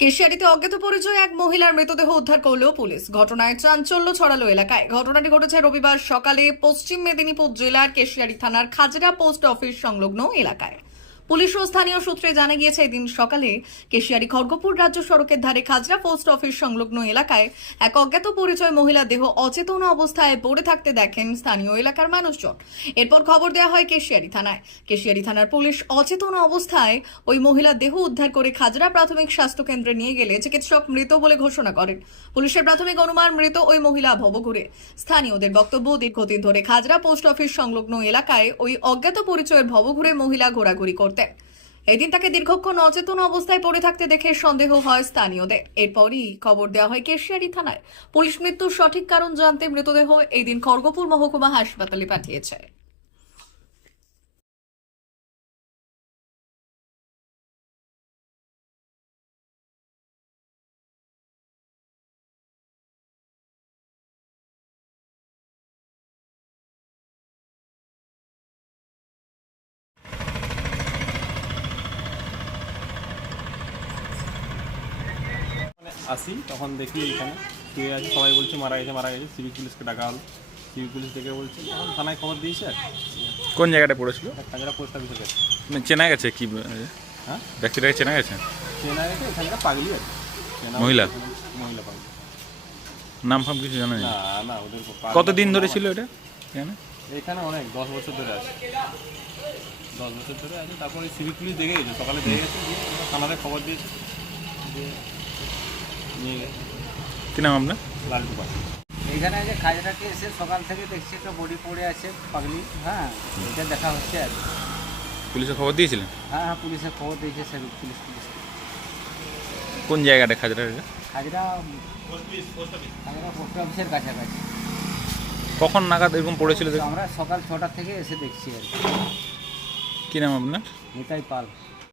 কেশিয়ারিতে অজ্ঞাত পরিচয় এক মহিলার মৃতদেহ উদ্ধার করল পুলিশ। ঘটনায় চাঞ্চল্য ছড়ালো এলাকায়। ঘটনাটি ঘটেছে রবিবার সকালে পশ্চিম মেদিনীপুর জেলার কেশিয়ারি থানার খাজরা পোস্ট অফিস সংলগ্ন এলাকায়। পুলিশ ও স্থানীয় সূত্রে জানা গিয়েছে, এদিন সকালে কেশিয়ারি খড়গপুর রাজ্য সড়কের ধারে খাজরা পোস্ট অফিস সংলগ্ন এলাকায় এক অজ্ঞাত পরিচয় মহিলা দেহ অচেতন অবস্থায় পড়ে থাকতে দেখেন স্থানীয় এলাকার মানুষজন। এরপর খবর দেওয়া হয় কেশিয়ারি থানায়। কেশিয়ারি থানার পুলিশ অচেতন অবস্থায় ওই মহিলার দেহ উদ্ধার করে খাজরা প্রাথমিক স্বাস্থ্য কেন্দ্রে নিয়ে গেলে চিকিৎসক মৃত বলে ঘোষণা করেন। পুলিশের প্রাথমিক অনুমান, মৃত ওই মহিলা ভবঘুরে। স্থানীয়দের বক্তব্য, দীর্ঘদিন ধরে খাজরা পোস্ট অফিস সংলগ্ন এলাকায় ওই অজ্ঞাত পরিচয়ের ভবঘুরে মহিলা ঘোরাঘুরি করতেন এদিন তাকে দীর্ঘক্ষণ অচেতন অবস্থায় পড়ে থাকতে দেখে সন্দেহ হয় স্থানীয়দের। এরপরই খবর দেওয়া হয় কেশিয়ারি থানায়। পুলিশ মৃত্যুর সঠিক কারণ জানতে মৃতদেহ এদিন দিন খড়গপুর মহকুমা হাসপাতালে পাঠিয়েছে। আসি তখন দেখি এখানে শুয়ে আছে সবাই বলছে মারা গেছে মারা গেছে সিভিক পুলিশকে ডাকা হলো। সিভিক পুলিশ দেখে বলছে তখন থানায় খবর দিয়েছে। আর কোন জায়গাটা পড়েছিল? কাজরা পোস্ট অফিসের কাছে মানে চেনা গেছে কি হ্যাঁ? ব্যক্তিটাকে চেনা গেছে? চেনা গেছে এখানকার পাগলি আর মহিলা? মহিলা পাগলি। নাম ফাম কিছু জানা না না ওদের কতদিন ধরে ছিল এটা এখানে? এখানে অনেক দশ বছর ধরে আছে। দশ বছর ধরে আছে তারপরে সিভিক পুলিশ দেখে গেছে সকালে দেখে গেছে থানাতে খবর দিয়েছে। যে নিয়ে গেছে। কি নাম আপনার? লালটু পাখি এইখানে যে খাজরাকে এসে সকাল থেকে দেখছি একটা বডি পড়ে আছে পাগলি। হ্যাঁ এটা দেখা হচ্ছে আর কি। পুলিশে খবর দিয়েছিলেন? হ্যাঁ হ্যাঁ পুলিশে খবর দিয়েছে সে পুলিশ পুলিশ কোন জায়গাটা খাজরা এটা? খাজরা খাজরা পোস্ট অফিসের কাছাকাছি। কখন নাগাদ এরকম পড়েছিল তো দেখ- আমরা সকাল ছটা থেকে এসে দেখছি আর কি। কি নাম আপনার? নিতাই পাল।